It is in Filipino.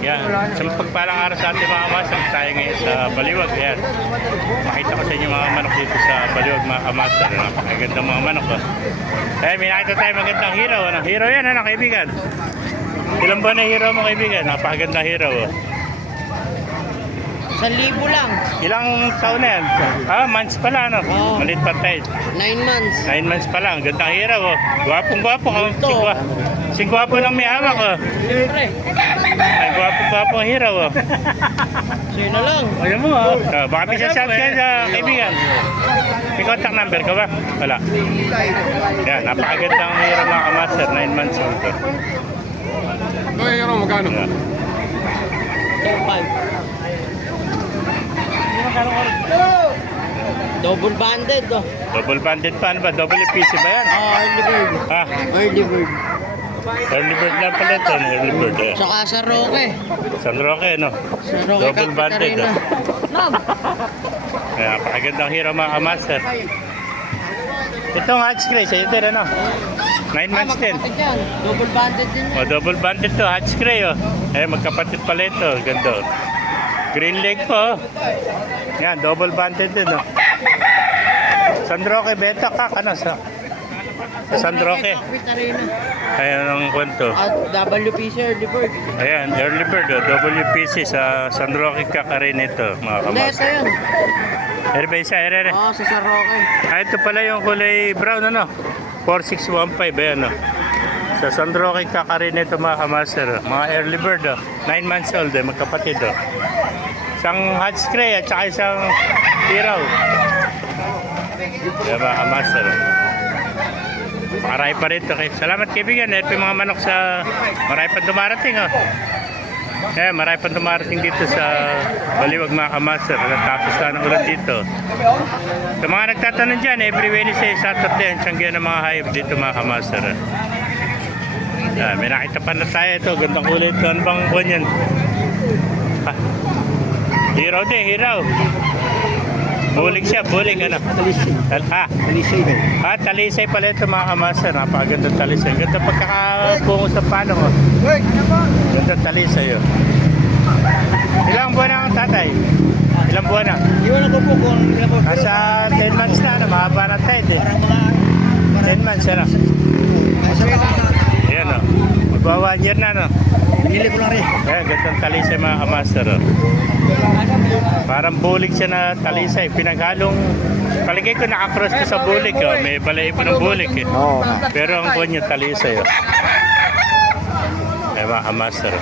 Yan. Sa pagpalang araw sa ating mga kamaster, tayo ngayon sa Baliwag. Yan. Makita ko sa inyo mga manok dito sa Baliwag mga kamaster. Napakagandang mga manok. Eh, may nakita tayo magandang hero. Ano? Hero yan, ano, kaibigan? Ilang buwan na hero mo, kaibigan? Napakagandang hero. 1,000 lang. Ilang taon na yan? Months pa lang, ano? Oo. Malit pa tayo. 9 months. 9 months pa lang. Gandang hero, oh. Gwapong-gwapo. Singwapo lang may hawak, oh. Siyempre. Ay, gwapong-gwapo ang hero, oh. Sa'yo na lang. Ayan mo, oh. Baka may sasabi ka sa kaibigan. May contact number ka ba? Wala. Yan, napakagandang hero mga kamaster. 9 months old. Ito yung hero, magkano? Yan. 5. Double banded, oh. Double banded pa, ano ba? Double PC ba yan? Early bird. Ah, Early bird. early bird lang pala ito. Early bird, eh. Saka sa Roque. San Roque, no? Sa Roque Double banded, Capitarina. Kaya, napakagandang hero mga kamaster. Itong Hatch Gray, sa'yo din, ano? 9 months din. Magkapatid yan. Double banded din yan. O, double banded to, Hatch Gray, oh. Eh, magkapatid pala ito. Ganda. Green leg po, oh. Yan, double banded din, oh. San Roque, beta ka, ano sa San Roque. Capitarina. Ayan ang kwento. At WPC Early bird. Ayan, early bird, oh. WPC sa San Roque Kakarin ito, mga Hindi, ito kamaster. yun. Erbe isa, ere. Oo, sa San Roque. Ito pala yung kulay brown, ano? 4615, ayan, oh. Sa San Roque Kakarin ito, mga kamaster, oh. Mga early bird, oh. 9 months old, eh, magkapatid, oh. Isang Hatch Gray at saka isang Hiraw. Yan mga kamaster. Marami pa rin ito. Salamat kaibigan. Ito yung mga manok sa marami pa dumarating. Oh. Marami pa dumarating dito sa Baliwag mga kamaster. Tapos na ng ulan dito. Sa mga nagtatanong dyan, every Wednesday, Saturday, ang tiyanggihan ng mga hayop dito mga kamaster. May nakita pa na tayo ito. Gandang kulay ito. Ano bang buwan yan? Hiraw din, hiraw. Bulig siya, bulig ano? Talisay din. Talisay pala ito mga kamaster. Napakagandang talisay. Ganda pagkakabungo sa pano mo. Ganda talisay, oh. Ilang buwan na ang tatay? Ilang buwan na? Iwan ako po kung ilan po. Nasa 10 months na, ano? Mahaba na tayo, eh. 10 months, ano? Yan, oh. Magwa 1 year na, no? Binili ko lang rin. Ayan, gandang talisay mga kamaster, oh. Parang bulig siya na talisay. Pinaghalong, palagay ko nakakross ko sa bulig, oh. May balahibo ng bulig, eh. Oo. Pero ang buwan niya talisay, oh. Ayan mga kamaster.